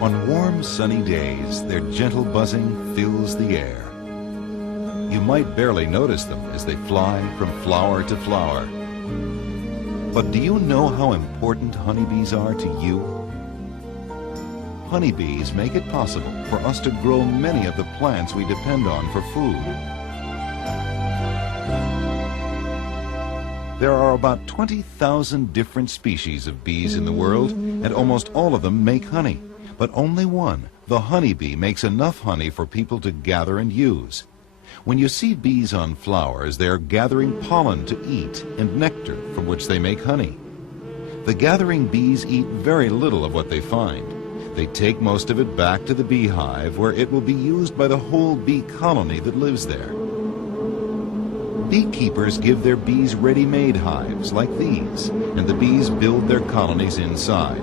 On warm, sunny days, their gentle buzzing fills the air. You might barely notice them as they fly from flower to flower. But do you know how important honeybees are to you? Honeybees make it possible for us to grow many of the plants we depend on for food. There are about 20,000 different species of bees in the world, and almost all of them make honey. But only one, the honeybee, makes enough honey for people to gather and use. When you see bees on flowers, they are gathering pollen to eat and nectar from which they make honey. The gathering bees eat very little of what they find. They take most of it back to the beehive, where it will be used by the whole bee colony that lives there. Beekeepers give their bees ready-made hives like these, and the bees build their colonies inside.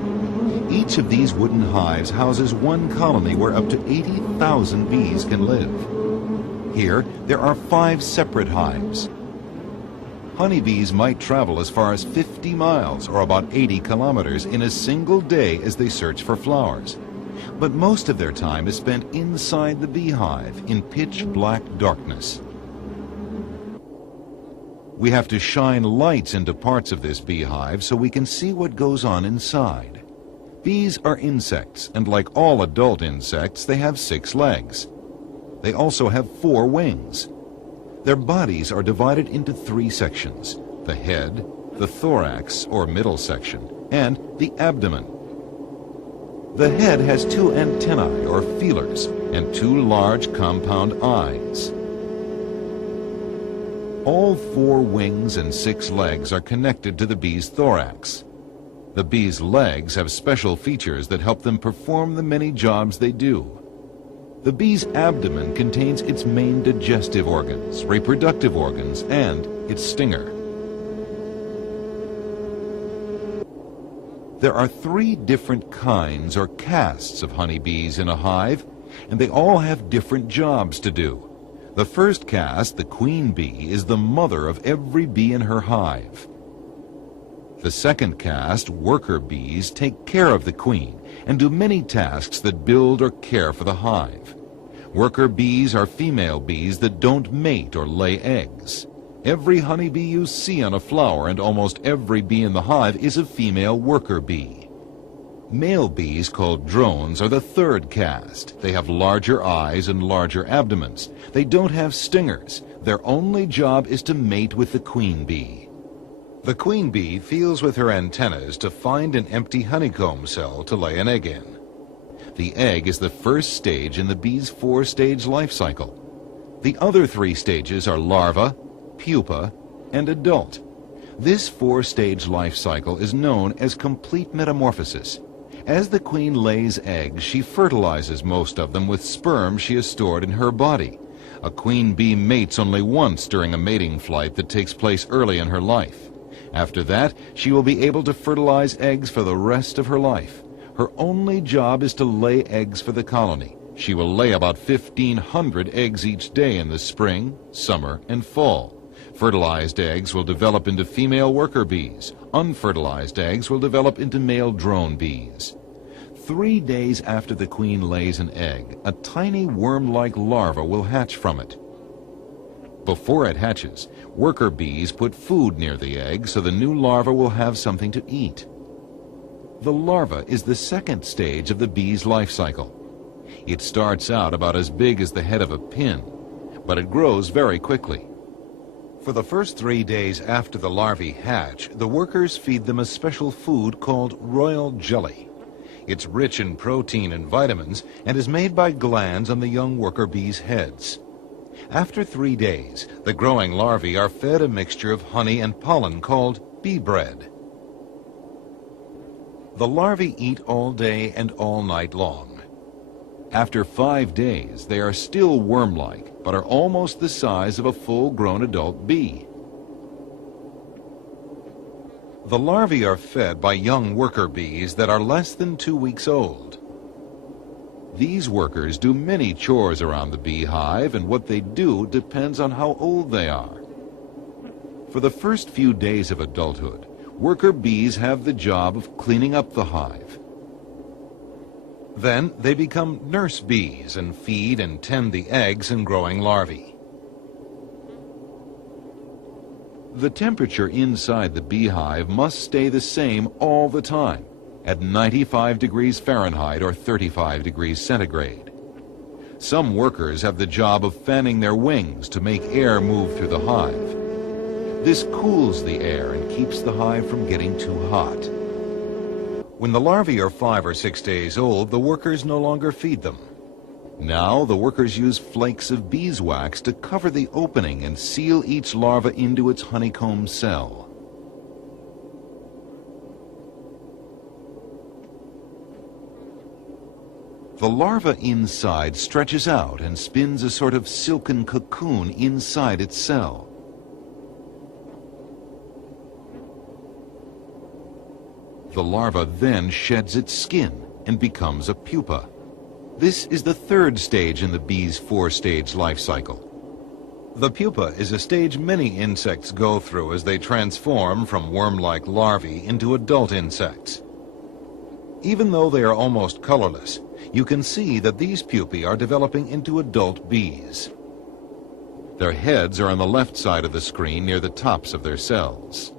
Each of these wooden hives houses one colony where up to 80,000 bees can live. Here, there are 5 separate hives. Honeybees might travel as far as 50 miles, or about 80 kilometers, in a single day as they search for flowers. But most of their time is spent inside the beehive in pitch-black darkness. We have to shine lights into parts of this beehive so we can see what goes on inside. Bees are insects, and like all adult insects, they have 6 legs. They also have 4 wings. Their bodies are divided into 3 sections: the head, the thorax, or middle section, and the abdomen. The head has 2 antennae, or feelers, and 2 large compound eyes. All 4 wings and 6 legs are connected to the bee's thorax. The bee's legs have special features that help them perform the many jobs they do. The bee's abdomen contains its main digestive organs, reproductive organs, and its stinger. There are 3 different kinds or castes of honeybees in a hive, and they all have different jobs to do. The first caste, the queen bee, is the mother of every bee in her hive. The second caste, worker bees, take care of the queen and do many tasks that build or care for the hive. Worker bees are female bees that don't mate or lay eggs. Every honeybee you see on a flower and almost every bee in the hive is a female worker bee. Male bees, called drones, are the third caste. They have larger eyes and larger abdomens. They don't have stingers. Their only job is to mate with the queen bee. The queen bee feels with her antennas to find an empty honeycomb cell to lay an egg in. The egg is the first stage in the bee's 4-stage life cycle. The other 3 stages are larva, pupa, and adult. This 4-stage life cycle is known as complete metamorphosis. As the queen lays eggs, she fertilizes most of them with sperm she has stored in her body. A queen bee mates only once during a mating flight that takes place early in her life. After that, she will be able to fertilize eggs for the rest of her life. Her only job is to lay eggs for the colony. She will lay about 1,500 eggs each day in the spring, summer, and fall. Fertilized eggs will develop into female worker bees. Unfertilized eggs will develop into male drone bees. 3 days after the queen lays an egg, a tiny worm-like larva will hatch from it. Before it hatches, worker bees put food near the egg so the new larva will have something to eat. The larva is the second stage of the bee's life cycle. It starts out about as big as the head of a pin, but it grows very quickly. For the first 3 days after the larvae hatch, the workers feed them a special food called royal jelly. It's rich in protein and vitamins and is made by glands on the young worker bees' heads. After 3 days, the growing larvae are fed a mixture of honey and pollen called bee bread. The larvae eat all day and all night long. After 5 days, they are still worm-like, but are almost the size of a full-grown adult bee. The larvae are fed by young worker bees that are less than 2 weeks old. These workers do many chores around the beehive, and what they do depends on how old they are. For the first few days of adulthood, worker bees have the job of cleaning up the hive. Then they become nurse bees and feed and tend the eggs and growing larvae. The temperature inside the beehive must stay the same all the time, at 95 degrees Fahrenheit or 35 degrees centigrade. Some workers have the job of fanning their wings to make air move through the hive. This cools the air and keeps the hive from getting too hot. When the larvae are 5 or 6 days old, the workers no longer feed them. Now the workers use flakes of beeswax to cover the opening and seal each larva into its honeycomb cell. The larva inside stretches out and spins a sort of silken cocoon inside its cell. The larva then sheds its skin and becomes a pupa. This is the third stage in the bee's four-stage life cycle. The pupa is a stage many insects go through as they transform from worm-like larvae into adult insects. Even though they are almost colorless, you can see that these pupae are developing into adult bees. Their heads are on the left side of the screen near the tops of their cells.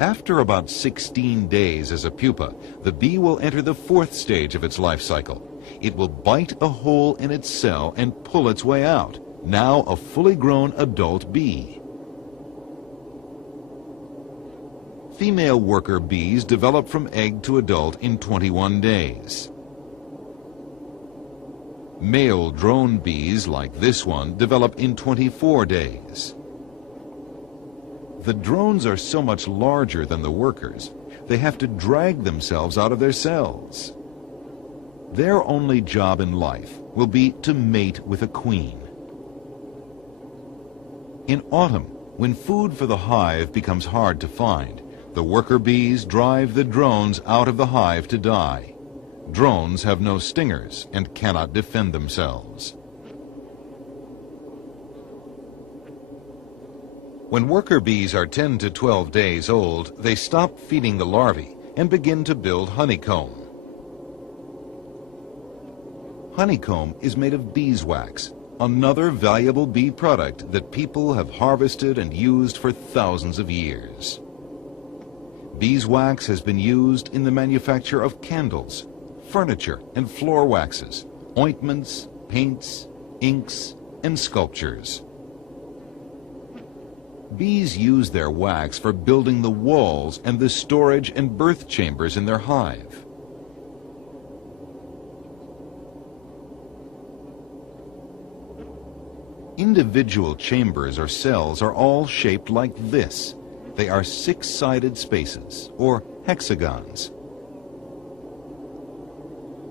After about 16 days as a pupa, the bee will enter the fourth stage of its life cycle. It will bite a hole in its cell and pull its way out, now a fully grown adult bee. Female worker bees develop from egg to adult in 21 days. Male drone bees, like this one, develop in 24 days. The drones are so much larger than the workers, they have to drag themselves out of their cells. Their only job in life will be to mate with a queen. In autumn, when food for the hive becomes hard to find, the worker bees drive the drones out of the hive to die. Drones have no stingers and cannot defend themselves. When worker bees are 10 to 12 days old, they stop feeding the larvae and begin to build honeycomb. Honeycomb is made of beeswax, another valuable bee product that people have harvested and used for thousands of years. Beeswax has been used in the manufacture of candles, furniture and floor waxes, ointments, paints, inks, and sculptures. Bees use their wax for building the walls and the storage and birth chambers in their hive. Individual chambers or cells are all shaped like this. They are six-sided spaces, or hexagons.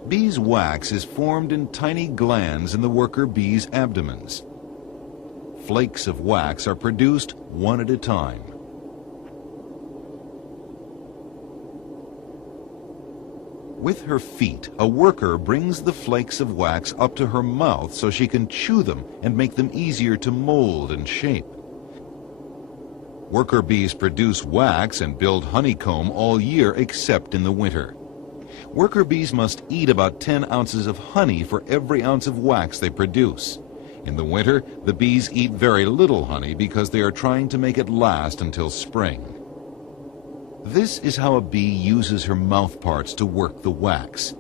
Beeswax is formed in tiny glands in the worker bees' abdomens. Flakes of wax are produced one at a time. With her feet, a worker brings the flakes of wax up to her mouth so she can chew them and make them easier to mold and shape. Worker bees produce wax and build honeycomb all year except in the winter. Worker bees must eat about 10 ounces of honey for every ounce of wax they produce. In the winter, the bees eat very little honey because they are trying to make it last until spring. This is how a bee uses her mouth parts to work the wax.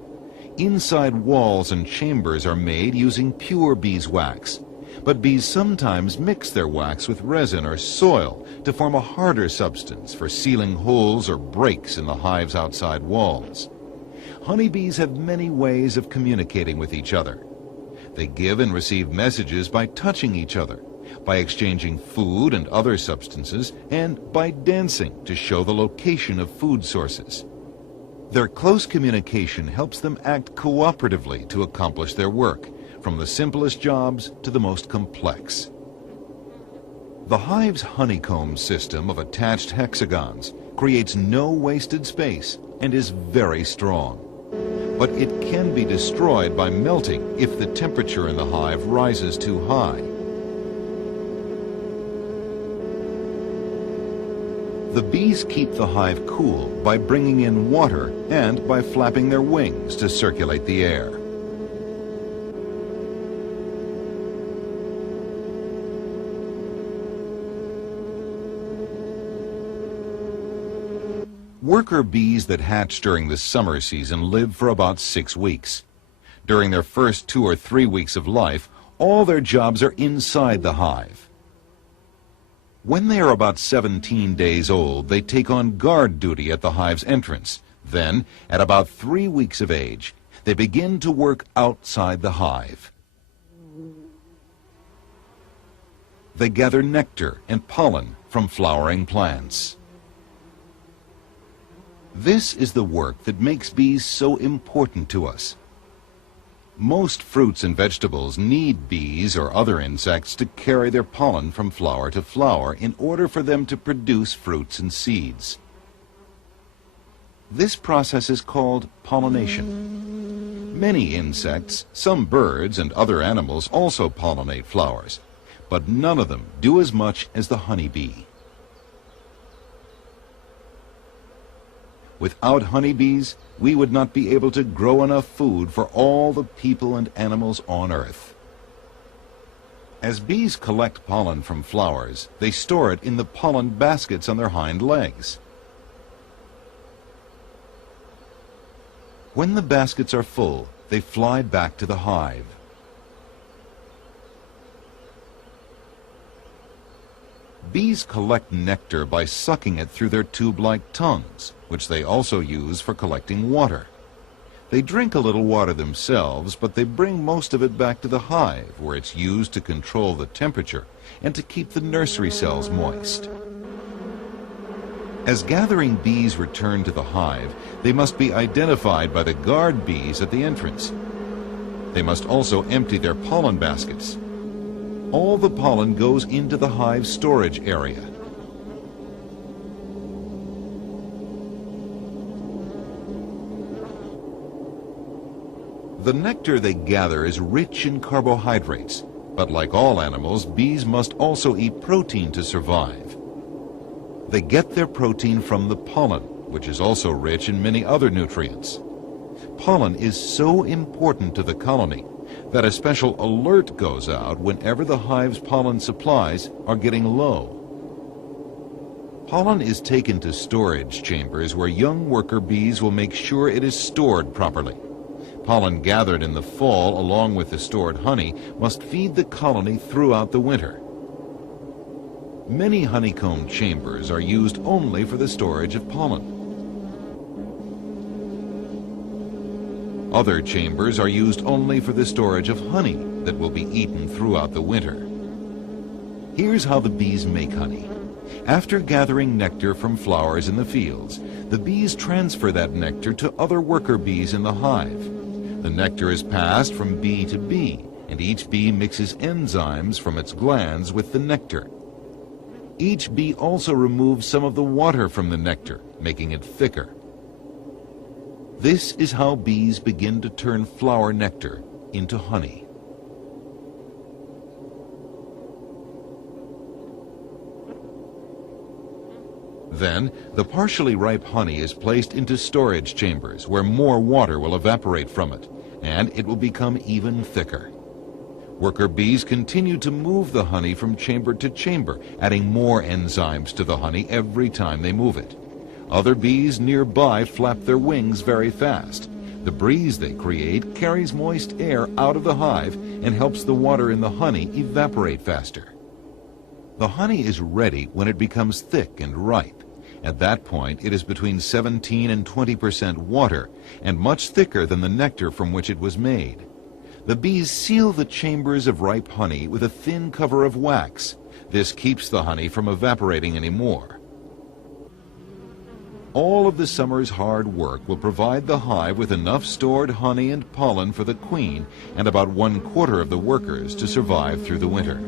Inside walls and chambers are made using pure beeswax, but bees sometimes mix their wax with resin or soil to form a harder substance for sealing holes or breaks in the hive's outside walls. Honeybees have many ways of communicating with each other. They give and receive messages by touching each other, by exchanging food and other substances, and by dancing to show the location of food sources. Their close communication helps them act cooperatively to accomplish their work, from the simplest jobs to the most complex. The hive's honeycomb system of attached hexagons creates no wasted space and is very strong. but it can be destroyed by melting if the temperature in the hive rises too high. The bees keep the hive cool by bringing in water and by flapping their wings to circulate the air. Worker bees that hatch during the summer season live for about 6 weeks. During their first 2 or 3 weeks of life, all their jobs are inside the hive. When they are about 17 days old, they take on guard duty at the hive's entrance. Then, at about 3 weeks of age, they begin to work outside the hive. They gather nectar and pollen from flowering plants. This is the work that makes bees so important to us. Most fruits and vegetables need bees or other insects to carry their pollen from flower to flower in order for them to produce fruits and seeds. This process is called pollination. Many insects, some birds, and other animals also pollinate flowers, but none of them do as much as the honeybee. Without honeybees, we would not be able to grow enough food for all the people and animals on Earth. As bees collect pollen from flowers, they store it in the pollen baskets on their hind legs. When the baskets are full, they fly back to the hive. Bees collect nectar by sucking it through their tube-like tongues, which they also use for collecting water. They drink a little water themselves, but they bring most of it back to the hive, where it's used to control the temperature and to keep the nursery cells moist. As gathering bees return to the hive, they must be identified by the guard bees at the entrance. They must also empty their pollen baskets. All the pollen goes into the hive storage area. The nectar they gather is rich in carbohydrates, but like all animals, bees must also eat protein to survive. They get their protein from the pollen, which is also rich in many other nutrients. Pollen is so important to the colony that a special alert goes out whenever the hive's pollen supplies are getting low. Pollen is taken to storage chambers where young worker bees will make sure it is stored properly. Pollen gathered in the fall along with the stored honey must feed the colony throughout the winter. Many honeycomb chambers are used only for the storage of pollen. Other chambers are used only for the storage of honey that will be eaten throughout the winter. Here's how the bees make honey. After gathering nectar from flowers in the fields, the bees transfer that nectar to other worker bees in the hive. The nectar is passed from bee to bee, and each bee mixes enzymes from its glands with the nectar. Each bee also removes some of the water from the nectar, making it thicker. This is how bees begin to turn flower nectar into honey. Then, the partially ripe honey is placed into storage chambers where more water will evaporate from it, and it will become even thicker. Worker bees continue to move the honey from chamber to chamber, adding more enzymes to the honey every time they move it. Other bees nearby flap their wings very fast. The breeze they create carries moist air out of the hive and helps the water in the honey evaporate faster. The honey is ready when it becomes thick and ripe. At that point, it is between 17 and 20% water and much thicker than the nectar from which it was made. The bees seal the chambers of ripe honey with a thin cover of wax. This keeps the honey from evaporating anymore. All of the summer's hard work will provide the hive with enough stored honey and pollen for the queen and about 1/4 of the workers to survive through the winter.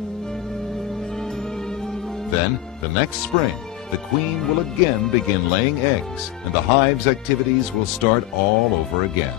Then, the next spring, the queen will again begin laying eggs, and the hive's activities will start all over again.